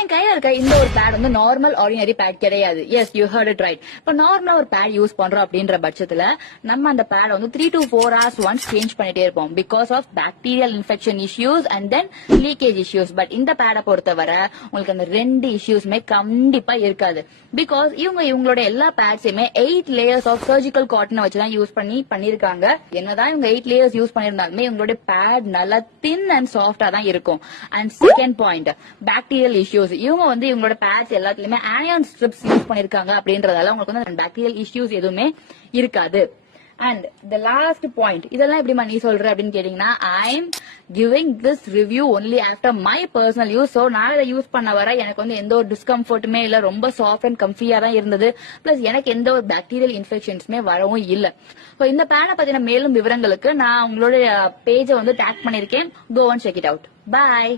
என் கையில இருக்க இந்த ஒரு பேட் வந்து நார்மல் ஆர்டினரி பேட் கிடையாது. Yes, you heard it right. இப்போ நார்மலா ஒரு பேட் யூஸ் பண்றோம் அப்படின்ற பட்சத்துல நம்ம அந்த பேட் வந்து 3 to 4 hours ஒன்ஸ் சேஞ்ச் பண்ணிட்டே இருப்போம் because of bacterial infection issues and then leakage issues. But இந்த பேடை பொறுத்தவரை உங்களுக்கு அந்த 2 இஷ்யூஸ்மே கண்டிப்பா இருக்காது. பிகாஸ் இவங்களோட எல்லா பேட்ஸையுமே 8 லேயர்ஸ் ஆஃப் சர்ஜிக்கல் காட்டன் வச்சுதான் யூஸ் பண்ணிருக்காங்க. என்னதான் இவங்க 8 லேயர்ஸ் யூஸ் பண்ணிருந்தாலுமே இவங்களோட பேட் நல்லா தின் அண்ட் சாஃப்டா தான் இருக்கும். And second point, bacterial issues. இவங்க வந்து இவங்களோட பேட்ஸ் எல்லாத்துலயுமே ஆனியான் ஸ்ட்ரிப்ஸ் யூஸ் பண்ணிருக்காங்க அப்படின்றதால உங்களுக்கு வந்து பாக்டீரியல் இஷ்யூஸ் எதுவுமே இருக்காது. அண்ட் த லாஸ்ட் பாயிண்ட், இதெல்லாம் எப்படிமா நீ சொல்ற அப்படின்னு கேட்டீங்கன்னா, I am giving this review only after my personal use. So நான் இதை யூஸ் பண்ண வர எனக்கு வந்து எந்த ஒரு டிஸ்கம்ஃபர்ட்டுமே இல்ல, ரொம்ப சாஃப்ட் அண்ட் கம்ஃபியா தான் இருந்தது. பிளஸ் எனக்கு எந்த ஒரு பாக்டீரியல் இன்ஃபெக்ஷன்ஸுமே வரவும் இல்ல. ஸோ இந்த பேனை பத்தின மேலும் விவரங்களுக்கு நான் உங்களோட பேஜை வந்து டேக் பண்ணிருக்கேன். Go and check it out. Bye.